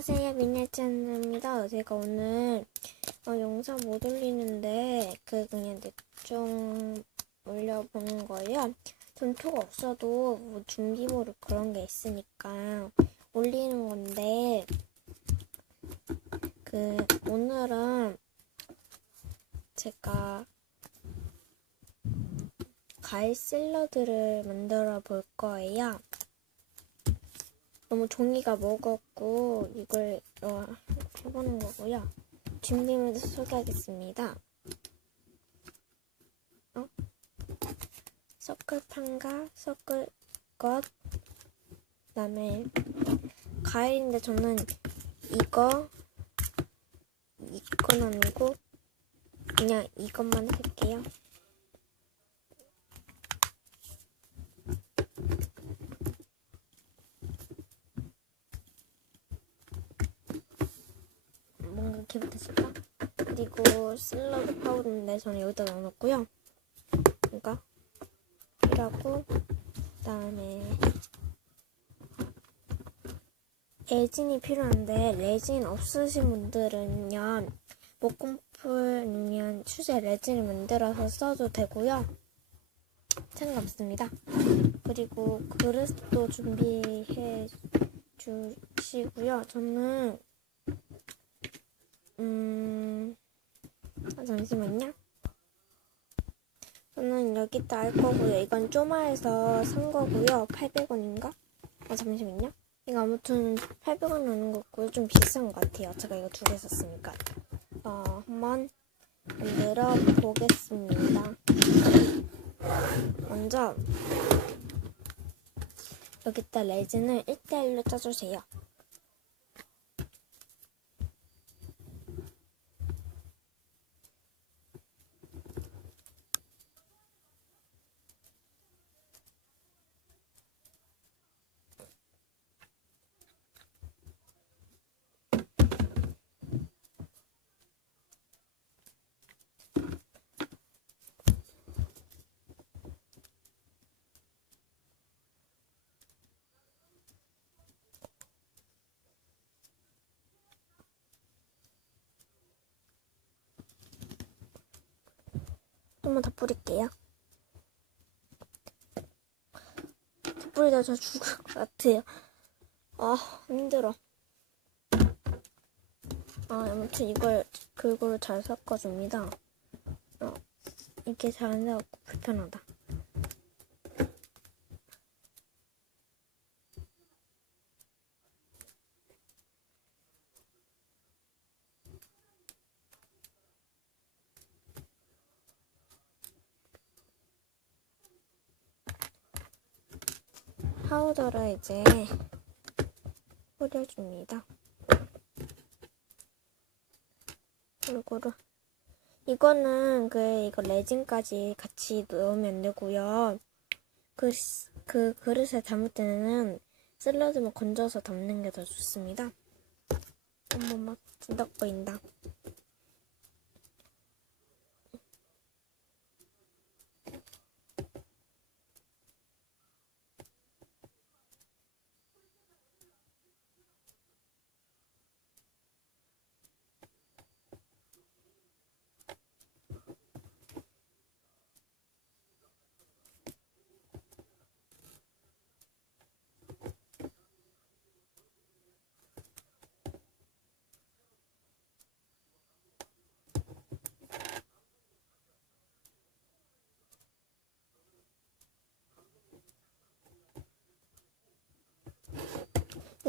안녕하세요. 미니찬입니다. 제가 오늘 어, 영상 못 올리는데 그 그냥 대충 올려보는 거예요. 전투가 없어도 뭐 준비물을 그런 게 있으니까 올리는 건데 그 오늘은 제가 과일 샐러드를 만들어 볼 거예요. 너무 종이가 먹었고 이걸 어, 해보는 거고요. 준비물도 소개하겠습니다. 어? 섞을 판과 섞을 것 그다음에 과일인데 저는 이거 이건 아니고 그냥 이것만 할게요. 기분 탓일까? 그리고 샐러드 파우더인데 저는 여기다 넣어놓고요. 이거 이라고 그다음에 레진이 필요한데 레진 없으신 분들은요 목공풀 아니면 수제 레진을 만들어서 써도 되고요. 상관없습니다. 그리고 그릇도 준비해 주시고요. 저는 음, 아, 잠시만요. 저는 여기다 할 거고요. 이건 쪼마에서 산 거고요. 800원인가? 아, 잠시만요. 이거 아무튼 800원 나는 거 같고요. 좀 비싼 것 같아요. 제가 이거 두 개 샀으니까. 어, 한번 만들어 보겠습니다. 먼저 여기다 레진을 1대1로 짜주세요. 좀만 더 뿌릴게요. 더 뿌리다 저 죽을 것 같아요. 아, 힘들어. 아, 아무튼 이걸, 그걸 잘 섞어줍니다. 어, 이렇게 잘안 돼갖고 불편하다. 파우더를 이제 뿌려줍니다. 골고루. 이거는 그 이거 레진까지 같이 넣으면 안 되고요. 그, 스- 그 그릇에 담을 때는 샐러드만 건져서 담는 게 더 좋습니다. 어머 막 진덕 보인다.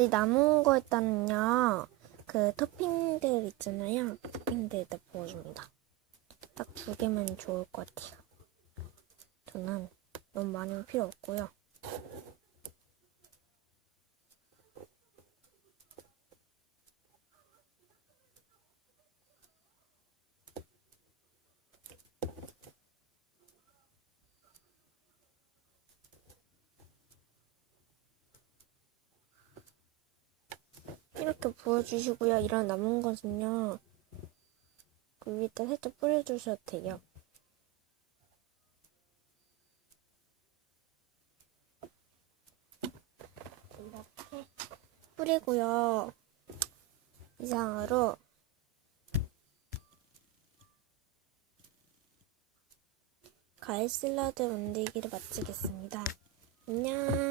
남은 거에다는요, 그 토핑들 있잖아요. 토핑들에다 부어줍니다. 딱 두 개면 좋을 것 같아요. 저는 너무 많이는 필요 없고요. 이렇게 부어주시고요. 이런 남은 것은요, 그 위에다 살짝 뿌려주셔도 돼요. 뿌리고요. 이상으로 과일 샐러드 만들기를 마치겠습니다. 안녕.